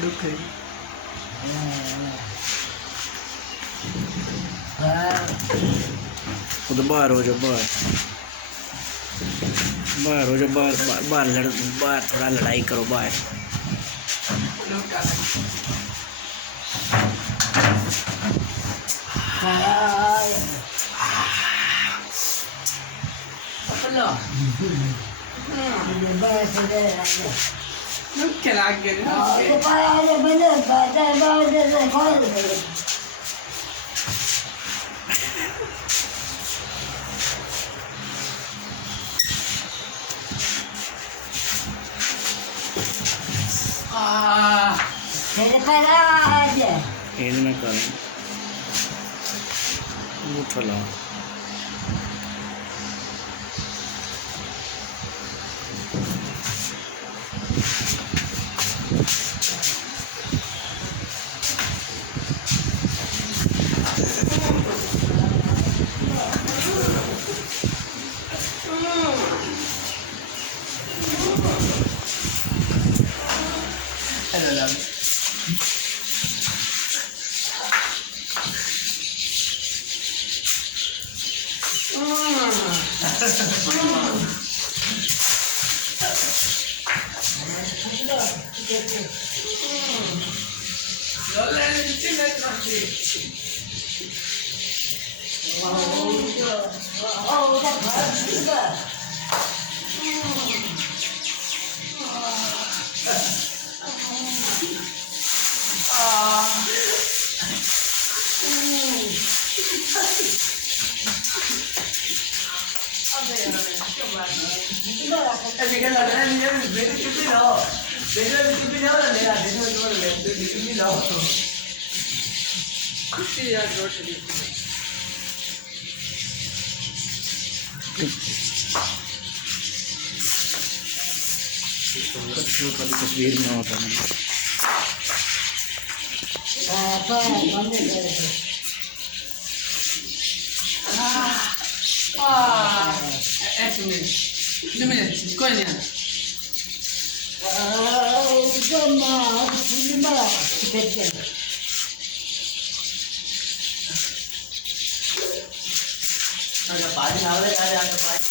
दुख है उधर बाहर हो जाओ बाहर बाहर हो जाओ बाहर थोड़ा लड़ाई करो बाहर क्या लग गया ये मैं करूँ उठ लो ऐसे क्या लग रहा है मुझे मेरी चुप्पी लाओ मेरी चुप्पी लाओ ना मेरा देखो तुम्हारे मेरी चुप्पी लाओ खुशी यार रोटी तस्वीर में होता है कोई नहीं पानी आ रहा है यार पानी